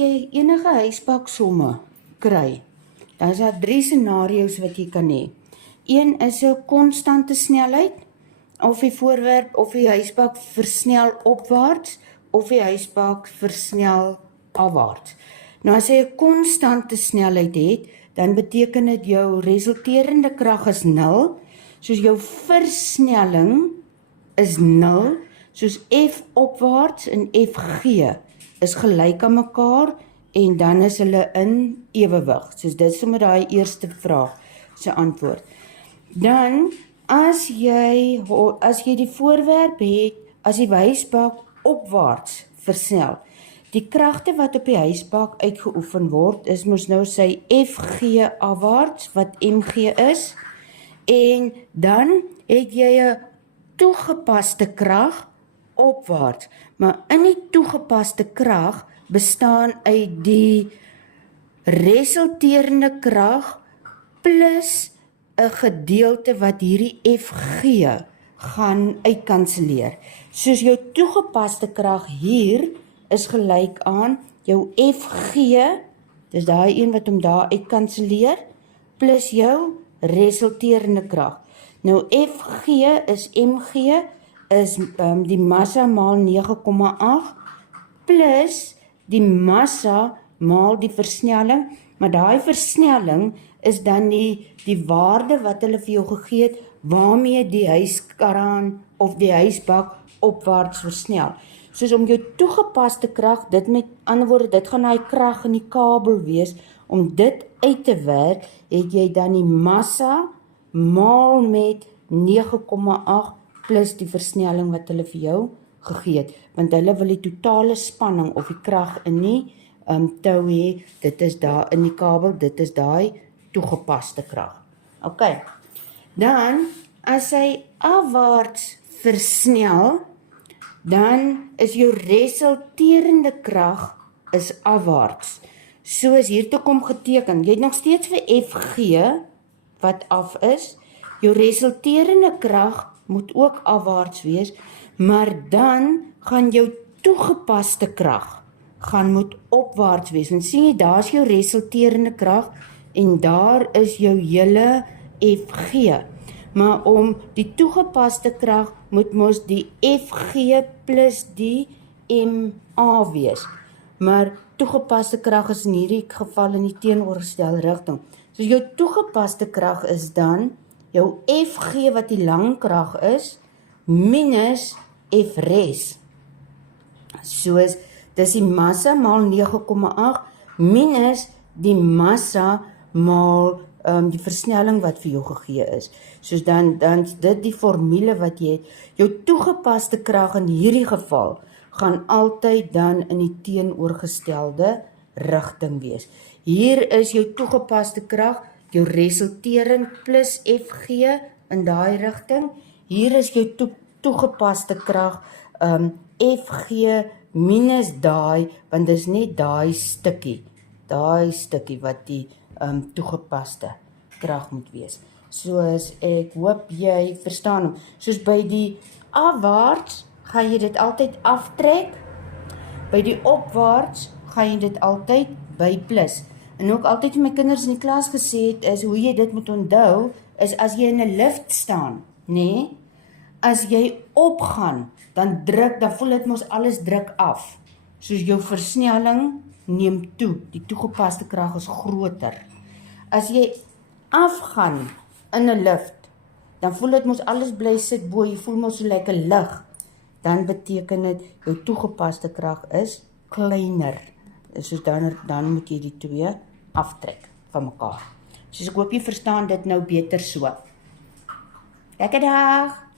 jy enige huisbaksomme kry, dan is daar 3 scenario's wat jy kan hê. Een is 'n konstante snelheid, of die voorwerp of die huisbak versnel opwaarts, of die huisbak versnel afwaarts. Nou as jy 'n konstante snelheid het, dan beteken dit jou resulterende krag is 0, soos jou versnelling is 0, soos F opwaarts en Fg is gelyk aan mekaar, en dan is hulle in ewewig. Soos dit sommer daai eerste vraag se antwoord. Dan, as jy die voorwerp het, as die huisbak opwaarts versnel, die kragte wat op die huisbak uitgeoefen word, is mos nou sy Fg afwaarts, wat Mg is, en dan het jy 'n toegepaste krag opwaarts, maar in die toegepaste krag bestaan uit die resulterende krag plus 'n gedeelte wat hierdie Fg gaan uitkanseleer. Soos jou toegepaste krag hier is gelyk aan jou Fg, dis daai een wat hom daar uitkanseleer, plus jou resulterende krag. Nou Fg is Mg, is die massa maal 9,8, plus die massa maal die versnelling, maar daai versnelling is dan die waarde wat hulle vir jou gegee het, waarmee die huiskaraan of die huisbak opwaarts versnel. Soos om jou toegepaste krag, dit met ander woorde, dit gaan daai krag in die kabel wees, om dit uit te werk, het jy dan die massa maal met 9,8 plus die versnelling wat hulle vir jou gegee het, want hulle wil die totale spanning of die krag in die tou hê, dit is daar in die kabel, dit is daai toegepaste krag. Ok, dan as hy afwaarts versnel, dan is jou resulterende krag is afwaarts. Soos hier toe kom geteken, jy het nog steeds vir Fg wat af is, jou resulterende krag moet ook afwaarts wees, maar dan gaan jou toegepaste krag moet opwaarts wees. En sien jy, daar is jou resulterende krag en daar is jou hele Fg. Maar om die toegepaste krag moet mos die Fg plus die Ma wees. Maar toegepaste krag is in hierdie geval in die teenoorgestelde rigting. So jou toegepaste krag is dan jou Fg wat die lang krag is, minus Fres. Soos, dis die massa maal 9,8 minus die massa maal die versnelling wat vir jou gegee is. Soos dan dit die formule wat jy het. Jou toegepaste krag in hierdie geval gaan altyd dan in die teenoorgestelde rigting wees. Hier is jou toegepaste krag, jou resulterend plus Fg in daai rigting. Hier is jou toegepaste krag, Fg minus daai, want dis net daai stukkie wat die toegepaste krag moet wees. Soos ek hoop jy verstaan hom. Soos by die afwaarts gaan jy dit altyd aftrek, by die opwaarts gaan jy dit altyd by plus. En ook altyd vir my kinders in die klas gesê het, is hoe jy dit moet onthou, is as jy in 'n lift staan, nee, as jy opgaan, dan voel dit mos alles druk af. Soos jou versnelling neem toe, die toegepaste krag is groter. As jy afgaan in 'n lift, dan voel dit mos alles bly sit bo, jy voel mos so lekker lig. Dan beteken dit jou toegepaste krag is kleiner. Soos dan moet jy die twee aftrek van mekaar. Soos ek hoop jy verstaan dit nou beter so. Lekker dag!